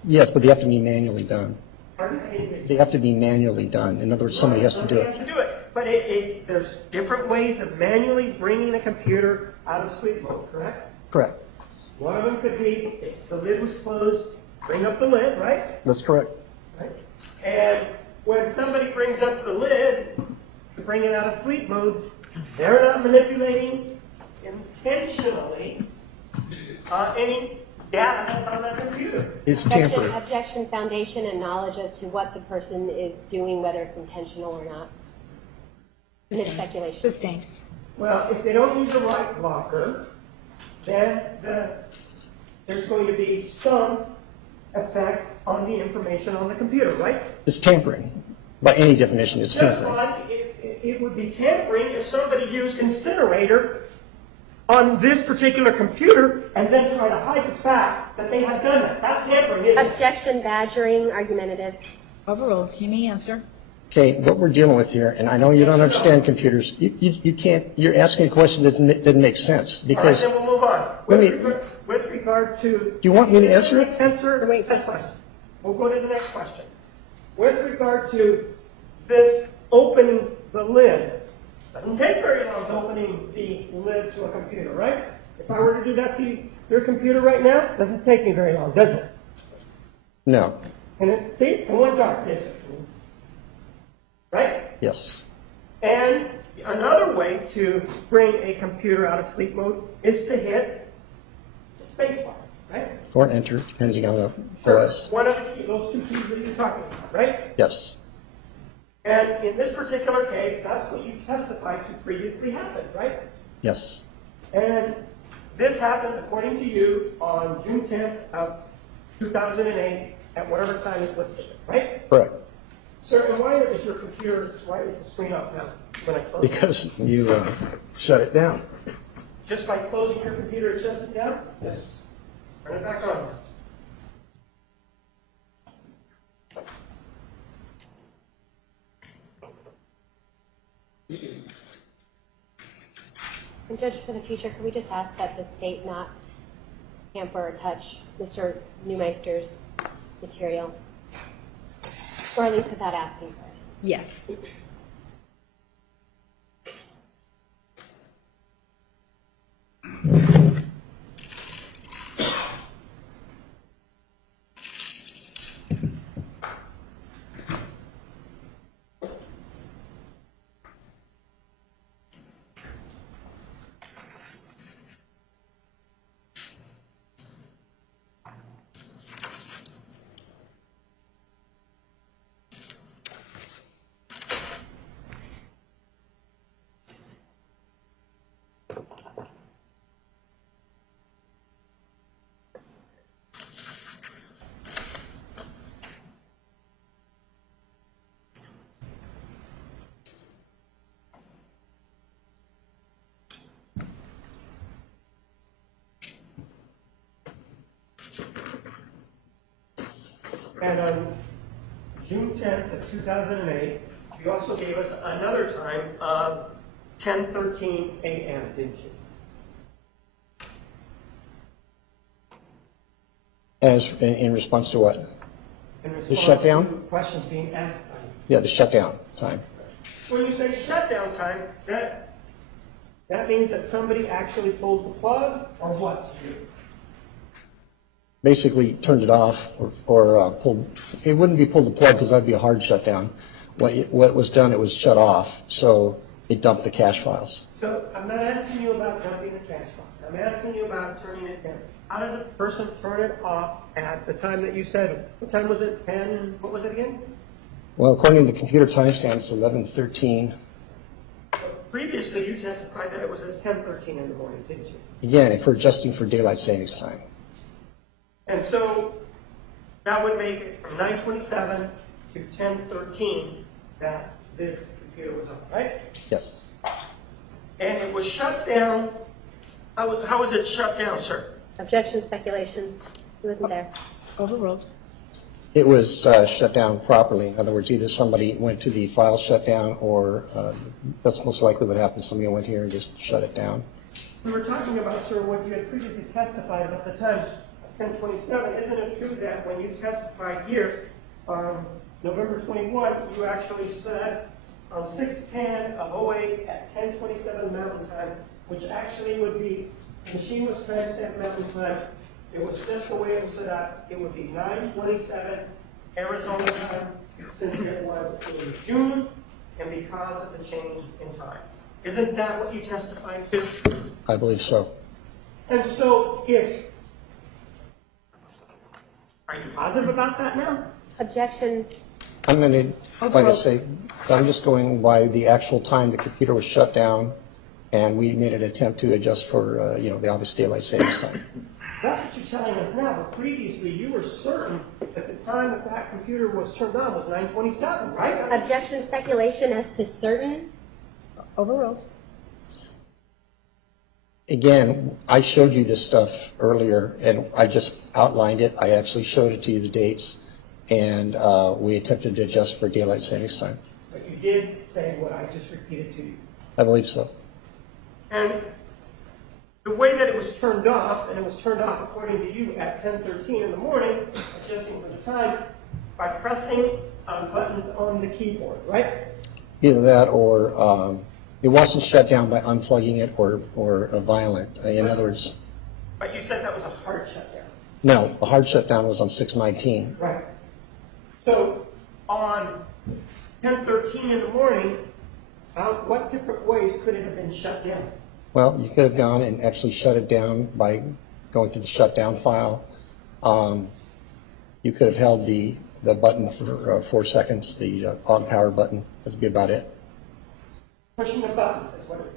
Yes, but they have to be manually done. Pardon? I didn't hear you. They have to be manually done. In other words, somebody has to do Somebody has it. to do it. But there's different ways of manually bringing a computer out of sleep mode, correct? Correct. One of them could be, if the lid was closed, bring up the lid, right? That's correct. Right? And when somebody brings up the lid to bring it out of sleep mode, they're not manipulating intentionally any data that's on that computer. It's Objection, tampered. objection, foundation, and knowledge as to what the person is doing, whether it's intentional or not. And it's speculation. Sustained. Well, if they don't use a light blocker, then there's going to be some effect on the information on the computer, right? It's tampering. By any definition, it's Just tampering. like it would be tampering if somebody used incinerator on this particular computer and then try to hide the fact that they have done that. That's tampering, isn't it? Objection, badgering, argumentative. Overruled. You may answer. Okay, what we're dealing with here, and I know you don't understand computers, you can't, you're asking a question that didn't make sense, All right, because, then we'll move on. Let me- With regard to... do you want me to answer it? Answer. Wait for That's fine. We'll go to the next question. With regard to this opening the lid, doesn't take very long opening the lid to a computer, right? If I were to do that to your computer right now, doesn't take me very long, does it? No. And it, see, it went dark, didn't it? Right? Yes. And another way to bring a computer out of sleep mode is to hit the space bar, right? Or enter, depending on the OS. One of the key, those two keys that you're talking about, right? Yes. And in this particular case, that's what you testified to previously happened, right? Yes. And this happened, according to you, on June 10th of 2008, at whatever time is listed, right? Correct. Sir, and why is your computer, why is the screen off now when I close it? Because you shut it down. Just by closing your computer, it shuts it down? Yes. Turn it back on. And Judge, for the future, could we just ask that the state not tamper or touch Mr. Neumeister's material? Or at least without asking first. Yes. And on June 10th of 2008, you also gave us another time of 10:13 a.m., didn't you? As, in response to what? In response shutdown? to questions being asked by you. Yeah, the shutdown time. When you say shutdown time, that means that somebody actually pulled the plug, or what to you? Basically turned it off or pulled, it wouldn't be pulled the plug because that'd be a hard shutdown. What was done, it was shut off, so it dumped the cache files. So I'm not asking you about dumping the cache box. I'm asking you about turning it down. How does a person turn it off at the time that you said, what time was it, 10, what was it again? Well, according to the computer timestamp, it's 11:13. Previously, you testified that it was at 10:13 in the morning, didn't you? Again, if we're adjusting for daylight savings time. And so that would make it from 9:27 to 10:13 that this computer was on, right? Yes. And it was shut down. How was it shut down, sir? Objection, speculation. He wasn't there. Overruled. It was shut down properly. In other words, either somebody went to the file shutdown or that's most likely what happened. Somebody went here and just shut it down. We were talking about, sir, what you had previously testified about the time of 10:27. Isn't it true that when you testified here on November 21, you actually said on 6/10 of 08 at 10:27 Mountain Time, which actually would be, the machine was timestamped Mountain Time. It was just the way it was set up. It would be 9:27 Arizona time since it was in June and because of the change in time. Isn't that what you testified to? I believe so. And so are you positive about that now? Objection. I'm going to, like I say, I'm just going by the actual time the computer was shut down, and we made an attempt to adjust for, the obvious daylight savings time. That's what you're telling us now, but previously you were certain at the time that that computer was turned on was 9:27, right? Objection, speculation as to certain. Overruled. Again, I showed you this stuff earlier, and I just outlined it. I actually showed it to you, the dates, and we attempted to adjust for daylight savings time. But you did say what I just repeated to you. I believe so. And the way that it was turned off, and it was turned off according to you at 10:13 in the morning, adjusting for the time, by pressing on buttons on the keyboard, right? Either that or it wasn't shut down by unplugging it or a violent. In other words, But you said that was a hard shutdown. no, a hard shutdown was on 6/19. Right. So on 10:13 in the morning, what different ways could it have been shut down? Well, you could have gone and actually shut it down by going to the shutdown file. You could have held the button for 4 seconds, the on power button. That would be about it. Pushing the buttons is what it is,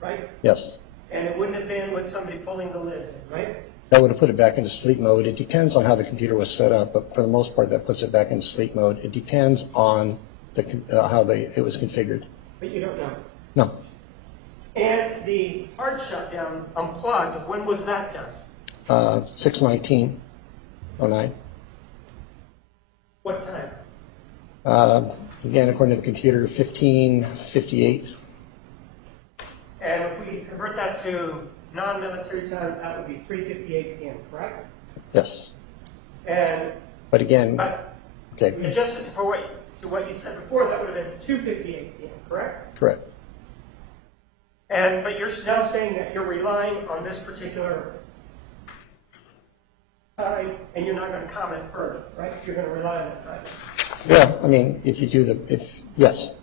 right? Yes. And it wouldn't have been with somebody pulling the lid, right? That would have put it back into sleep mode. It depends on how the computer was set up, but for the most part, that puts it back into sleep mode. It depends on how it was configured. But you don't know. No. And the hard shutdown unplugged, when was that done? 6/19/09. What time? Again, according to the computer, 15:58. And if we convert that to non-military time, that would be 3:58 p.m., correct? Yes. And But again, okay, adjusted for what you said before, that would have been 2:58 p.m., correct? correct. But you're now saying that you're relying on this particular time, and you're not going to comment further, right? You're going to rely on that time. Yeah, I mean, yes.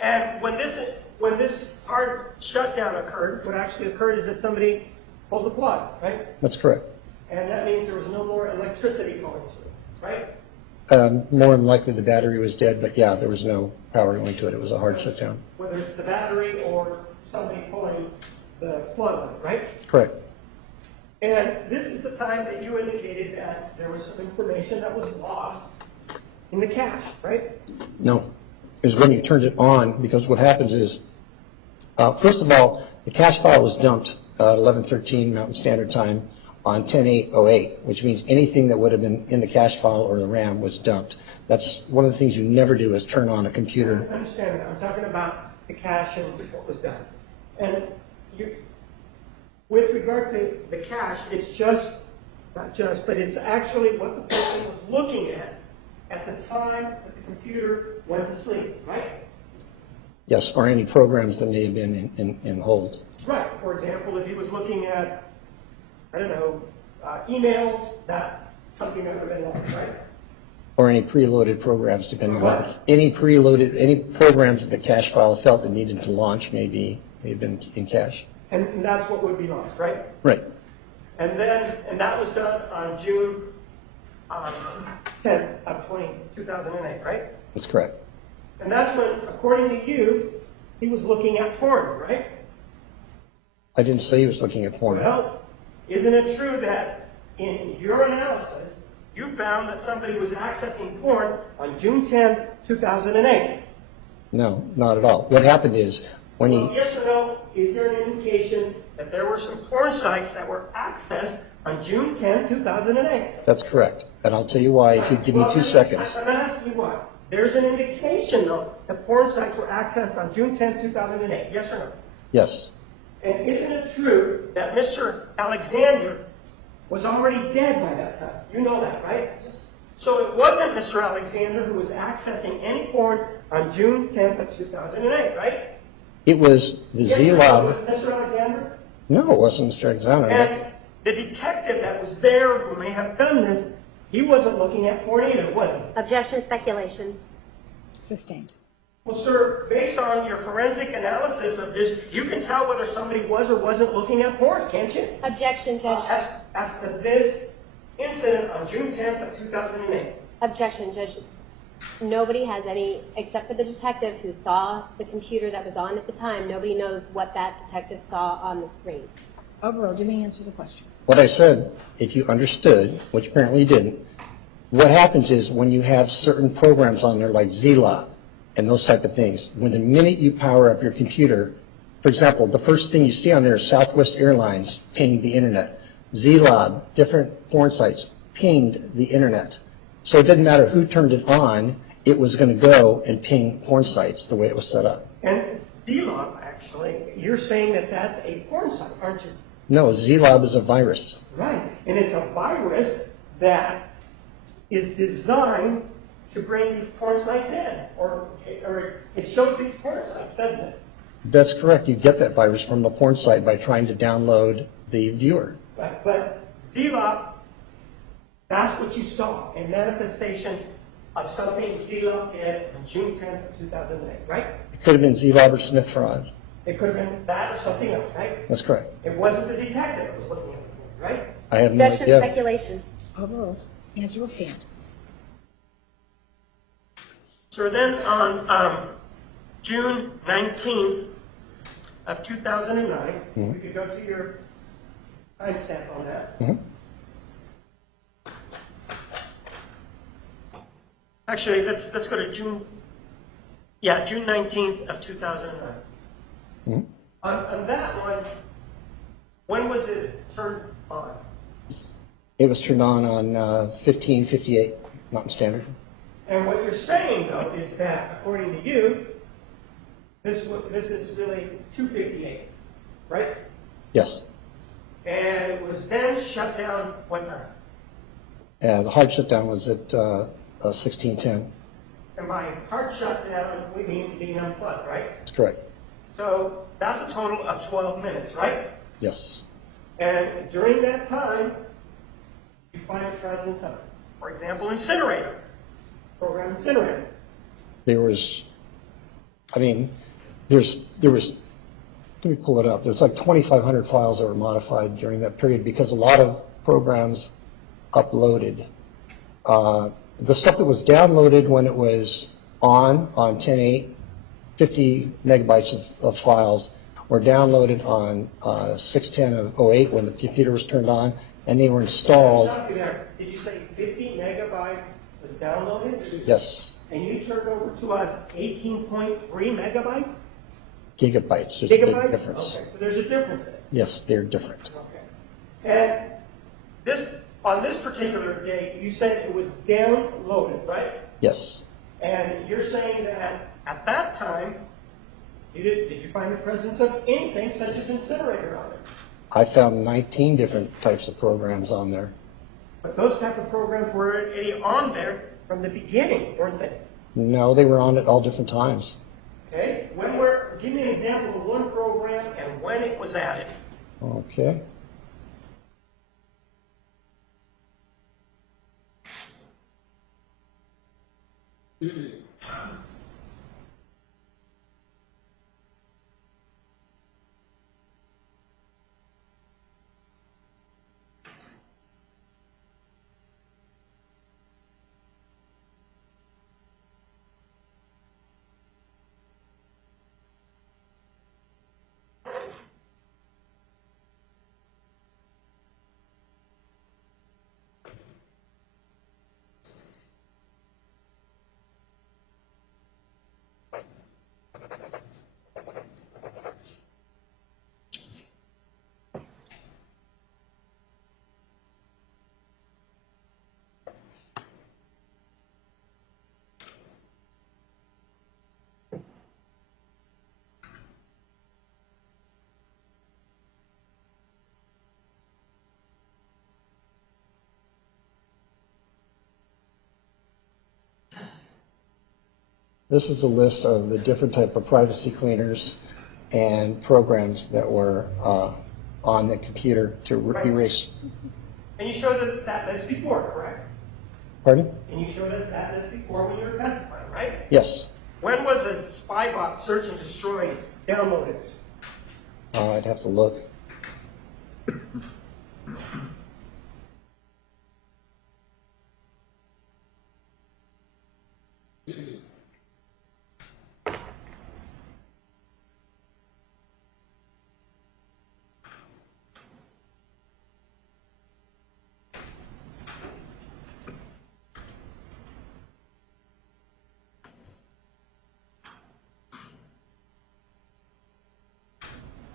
And when this hard shutdown occurred, what actually occurred is that somebody pulled the plug, right? That's correct. And that means there was no more electricity going to it, right? More than likely the battery was dead, but yeah, there was no power going to it. It was a hard shutdown. Whether it's the battery or somebody pulling the plug on it, right? Correct. And this is the time that you indicated that there was some information that was lost in the cache, right? No, is when you turned it on, because what happens is, first of all, the cache file was dumped at 11:13 Mountain Standard Time on 10/8/08, which means anything that would have been in the cache file or the RAM was dumped. That's one of the things you never do is turn on a computer. I understand that. I'm talking about the cache and what was done. And with regard to the cache, it's but it's actually what the person was looking at the time that the computer went to sleep, right? Yes, or any programs that may have been in hold. Right. For example, if he was looking at, I don't know, emails, that's something that would have been lost, right? or any preloaded programs, depending on any programs that the cache file felt it needed to launch may have been in cache. And that's what would be lost, right? Right. And that was done on June 10th of 2008, right? That's correct. And that's when, according to you, he was looking at porn, right? I didn't say he was looking at porn. Well, isn't it true that in your analysis, you found that somebody was accessing porn on June 10th, 2008? No, not at all. What happened is when Well, he, yes or no, is there an indication that there were some porn sites that were accessed on June 10th, 2008? that's correct. And I'll tell you why if you give me Well, 2 seconds. I'm asking you what? There's an indication, though, that porn sites were accessed on June 10th, 2008. Yes or no? Yes. And isn't it true that Mr. Alexander was already dead by that time? You know that, right? So it wasn't Mr. Alexander who was accessing any porn on June 10th of 2008, right? It was the Yes or no? Was Z-Lob. it Mr. Alexander? No, it wasn't Mr. Alexander. And the detective that was there who may have done this, he wasn't looking at porn either, was he? Objection, speculation. Sustained. Well, sir, based on your forensic analysis of this, you can tell whether somebody was or wasn't looking at porn, can't you? Objection, Judge. As to this incident on June 10th of 2008. Objection, Judge. Nobody has any, except for the detective who saw the computer that was on at the time, nobody knows what that detective saw on the screen. Overruled. You may answer the question. What I said, if you understood, which apparently you didn't, what happens is when you have certain programs on there like Z-Lob and those type of things, when the minute you power up your computer, for example, the first thing you see on there is Southwest Airlines pinged the internet. Z-Lob, different porn sites, pinged the internet. So it didn't matter who turned it on, it was going to go and ping porn sites the way it was set up. And Z-Lob, actually, you're saying that that's a porn site, aren't you? No, Z-Lob is a virus. Right. And it's a virus that is designed to bring these porn sites in, or it shows these porn sites, doesn't it? That's correct. You get that virus from the porn site by trying to download the viewer. Right. But Z-Lob, that's what you saw, a manifestation of something Z-Lob did on June 10th of 2008, right? It could have been Z-Lob or Smith fraud. It could have been that or something else, right? That's correct. It wasn't the detective that was looking at the porn, right? I have no Objection, idea. speculation. Overruled. Answer will stand. So then on June 19th of 2009, we could go to your timestamp on that. Actually, let's go to June 19th of 2009. On that one, when was it turned on? It was turned on 1558 Mountain Standard. And what you're saying, though, is that, according to you, this is really 258, right? Yes. And it was then shut down what time? The hard shutdown was at 1610. And by hard shutdown, we mean being unplugged, right? That's correct. So that's a total of 12 minutes, right? Yes. And during that time, you find the presence of, for example, incinerator, program incinerator. There was, there was, let me pull it up. There's like 2,500 files that were modified during that period because a lot of programs uploaded. The stuff that was downloaded when it was on 10.8, 50 megabytes of files were downloaded on 6.10 of 08 when the computer was turned on, and they were installed. Stop you there. Did you say 50 megabytes was downloaded? Yes, And you turned over to us 18.3 megabytes? gigabytes. There's a big Gigabytes? difference. Okay, so there's a difference there. Yes, they're different. Okay. And on this particular day, you said it was downloaded, right? Yes. And you're saying that at that time, did you find the presence of anything such as incinerator on it? I found 19 different types of programs on there. But those type of programs were already on there from the beginning, weren't they? No, they were on at all different times. Okay. Give me an example of one program and when it was added. Okay. This is a list of the different type of privacy cleaners and programs that were on the computer to erase. And you showed us that list before, correct? Pardon? And you showed us that list before when you were testifying, right? Yes. When was the Spybot Search and Destroy downloaded? I'd have to look.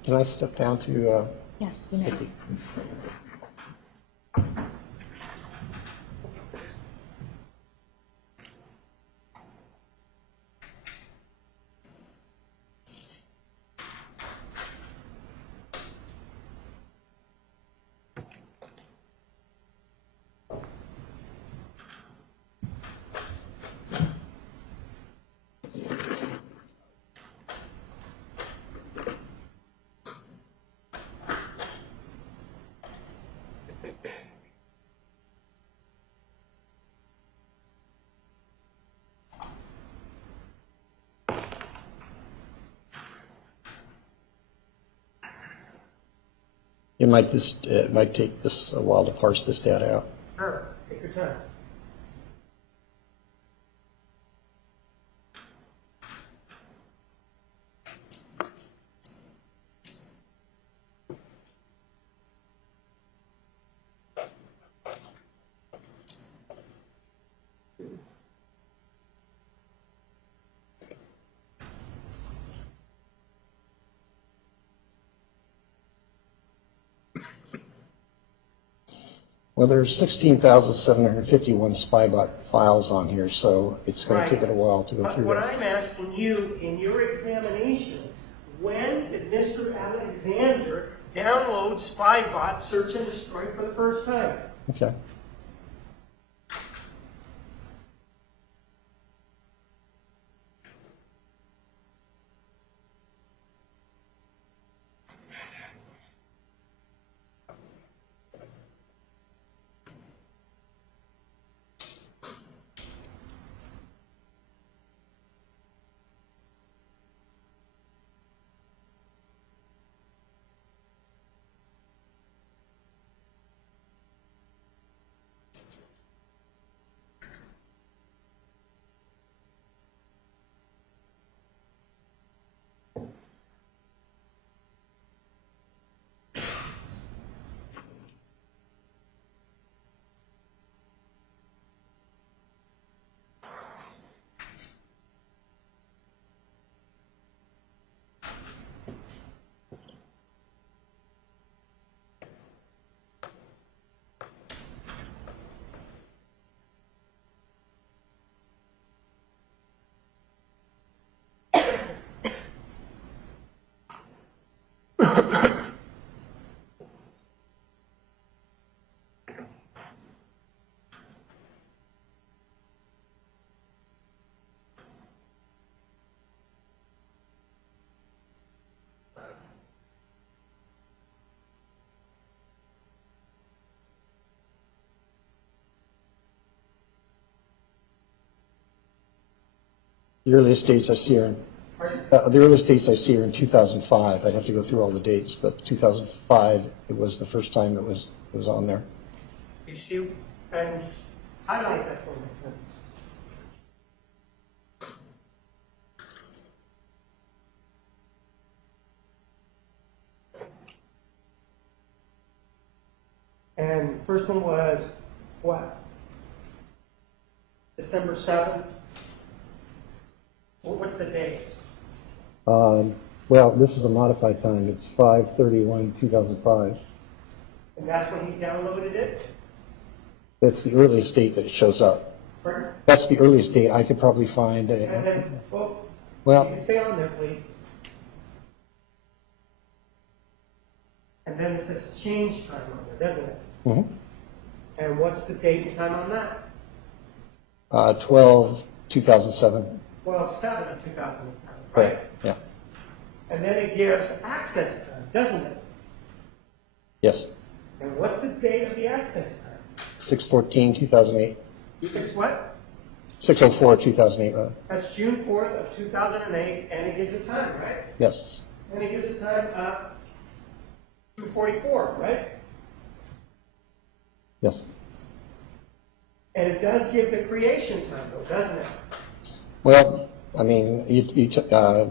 Can I step down to Yes, you may. Vicky? It might take this a while to parse this data out. Sure, take your time. Well, there's 16,751 Spybot files on here, so it's going to take it a while to go But through what that. I'm asking you, in your examination, when did Mr. Alexander download Spybot Search and Destroy for the first time? Okay. The earliest dates I see are, Pardon? the earliest dates I see are in 2005. I'd have to go through all the dates, but 2005, it was the first time it was on there. You see, and highlight that for me. And first one was what? December 7th? What's the date? Well, this is a modified time. It's 5/31/2005. And that's when he downloaded it? That's the earliest date that it shows up. Pardon? That's the earliest date. I could probably find And a, then, well, Well- you can stay on there, please. And then it says change time on there, doesn't it? Mhm. And what's the date and time on that? 12/2007. 12/7/2007, Right, right? yeah, And then it gives access time, doesn't it? yes. And what's the date of the access time? 6/14/2008. It's what? 6/04/2008, rather. That's June 4th of 2008, and it gives a time, right? Yes, And it gives a time of 2:44, right? yes. And it does give the creation time, though, doesn't it? Well, I mean, you've got to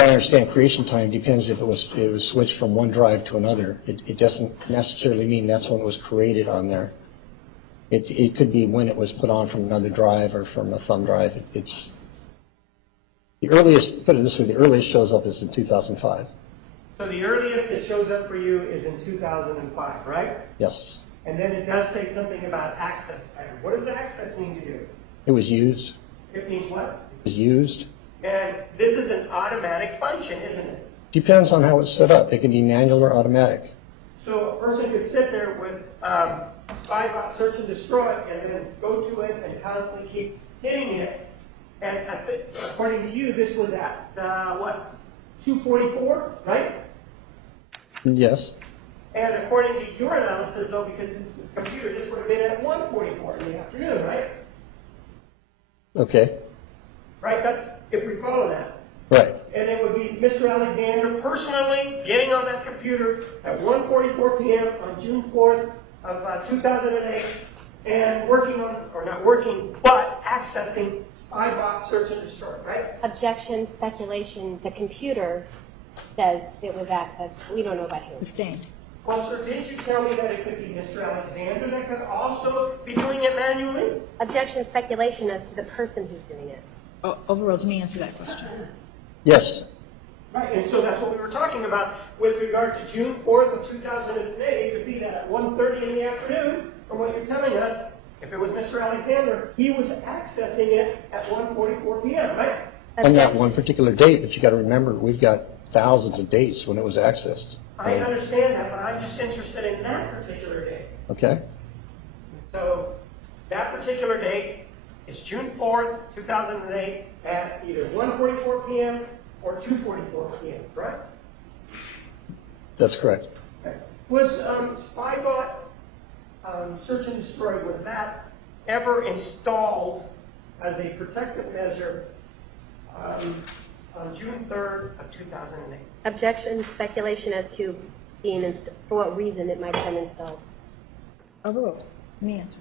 understand creation time depends if it was switched from one drive to another. It doesn't necessarily mean that's when it was created on there. It could be when it was put on from another drive or from a thumb drive. It's the earliest, put it this way, the earliest shows up is in 2005. So the earliest it shows up for you is in 2005, right? Yes. And then it does say something about access time. What does access mean to you? It was used. It means what? It was used. And this is an automatic function, isn't it? Depends on how it's set up. It can be manual or automatic. So a person could sit there with spybot search and destroy and then go to it and constantly keep hitting it. And according to you, this was at, what, 2:44, right? Yes. And according to your analysis, though, because this is computer, this would have been at 1:44 in the afternoon, right? Okay. Right? That's, if we follow that. Right. And it would be Mr. Alexander personally getting on that computer at 1:44 p.m. on June 4th of 2008 and working on, or not working, but accessing spybot search and destroy, right? Objection, speculation, the computer says it was accessed. We don't know about who. Sustained. Well, sir, didn't you tell me that it could be Mr. Alexander that could also be doing it manually? Objection, speculation as to the person who's doing it. Overruled. Let me answer that question. Yes. Right, and so that's what we were talking about with regard to June 4th of 2008. It could be that at 1:30 in the afternoon, from what you're telling us, if it was Mr. Alexander, he was accessing it at 1:44 p.m., right? On that one particular date, but you got to remember, we've got thousands of dates when it was accessed. I understand that, but I'm just interested in that particular date. Okay? So that particular date is June 4th, 2008, at either 1:44 p.m. or 2:44 p.m., correct? That's correct. Okay. Was Spybot Search and Destroy, was that ever installed as a protective measure on June 3rd of 2008? Objection, speculation as to being for what reason it might have been installed. Overruled. Let me answer.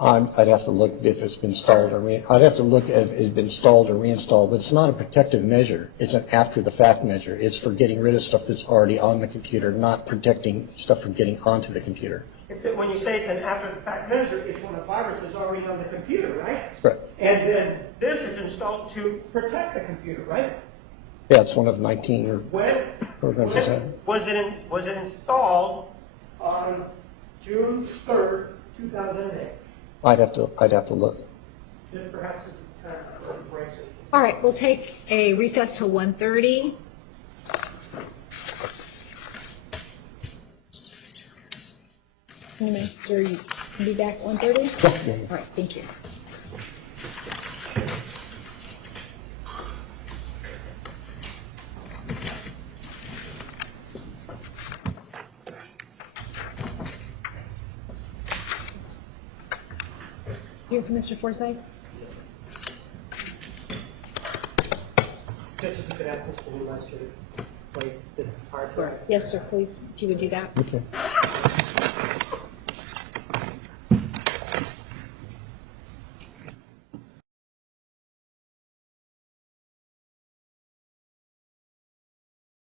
I'd have to look if it's been installed or I'd have to look if it's been installed or reinstalled, but it's not a protective measure. It's an after-the-fact measure. It's for getting rid of stuff that's already on the computer, not protecting stuff from getting onto the computer. It's when you say it's an after-the-fact measure, it's when a virus is already on the computer, right? Correct. And then this is installed to protect the computer, right? Yeah, it's one of 19 or When programs is that. was it installed on June 3rd, 2008? I'd have to look. Then perhaps this is time for a break. So you can- All right, we'll take a recess till 1:30. Minister, you can be back at 1:30? Yeah. All right, thank you. Here for Mr. Forsythe? Judge, if you could ask Mr. Newmaster to place this hard drive. Yes, sir, please, if you would do that. Okay.